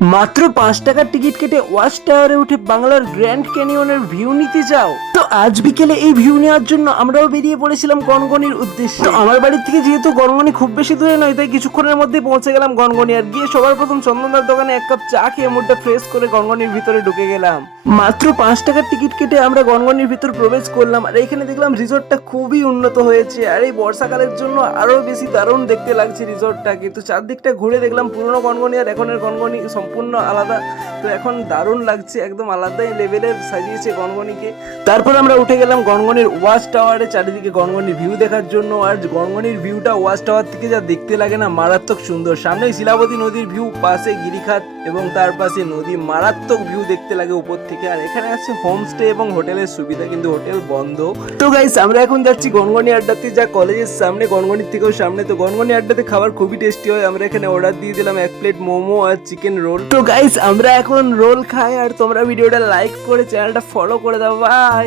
মাত্র 5 টাকার টিকিট কেটে ওয়াচ টাওয়ারে উঠে বাংলার গ্র্যান্ড ক্যানিয়নের ভিউ নিতে যাও। তো আজ বিকেলে এই ভিউ নেওয়ার জন্য আমরাও বেরিয়ে পড়েছিলাম গনগনির উদ্দেশ্যে। তো আমার বাড়ি থেকে যেহেতু গনগনি খুব বেশি দূরে নয়, তাই কিছুক্ষণের মধ্যে পৌঁছে গেলাম গনগনি। আর গিয়ে সবার প্রথম চন্দনদার দোকানে এক কাপ চা খেয়ে মুডটা ফ্রেশ করে গনগনির ভিতরে ঢুকে গেলাম। মাত্র 5 টাকার টিকিট কেটে আমরা গনগনির ভিতর প্রবেশ করলাম। আর এখানে দেখলাম রিসোর্টটা খুবই উন্নত হয়েছে, আর এই বর্ষাকালের জন্য আরো বেশি দারুণ দেখতে লাগছে রিসোর্টটা। কিন্তু চারদিকটা ঘুরে দেখলাম পুরনো গনগনি আর এখনের গনগনি সম্পূর্ণ আলাদা। তো এখন দারুণ লাগছে, একদম আলাদাই লেভেলের সাজিয়েছে গনগনিকে। তারপর আমরা উঠে গেলাম গনগনির ওয়াচ টাওয়ারে চারিদিকে গনগনির ভিউ দেখার জন্য। আর গনগনির ভিউটা ওয়াচ টাওয়ার থেকে যা দেখতে লাগে না, মারাত্মক সুন্দর। সামনেই শিলাবতী নদীর ভিউ, পাশে গিরিখাত এবং তার পাশে নদী, মারাত্মক ভিউ দেখতে লাগে উপর থেকে। আর এখানে আছে হোমস্টে এবং হোটেলের সুবিধা, কিন্তু হোটেল বন্ধ। তো গাইস, আমরা এখন যাচ্ছি গনগনি আড্ডাতে, যা কলেজের সামনে, গনগনির থেকেও সামনে। তো গনগনি আড্ডাতে খাবার খুবই টেস্টি হয়। আমরা এখানে অর্ডার দিয়ে দিলাম 1 প্লেট মোমো আর চিকেন রোল। তো গাইস, আমরা এখন রোল খাই, আর তোমরা ভিডিওটা লাইক করে চ্যানেলটা ফলো করে দাও। বাই।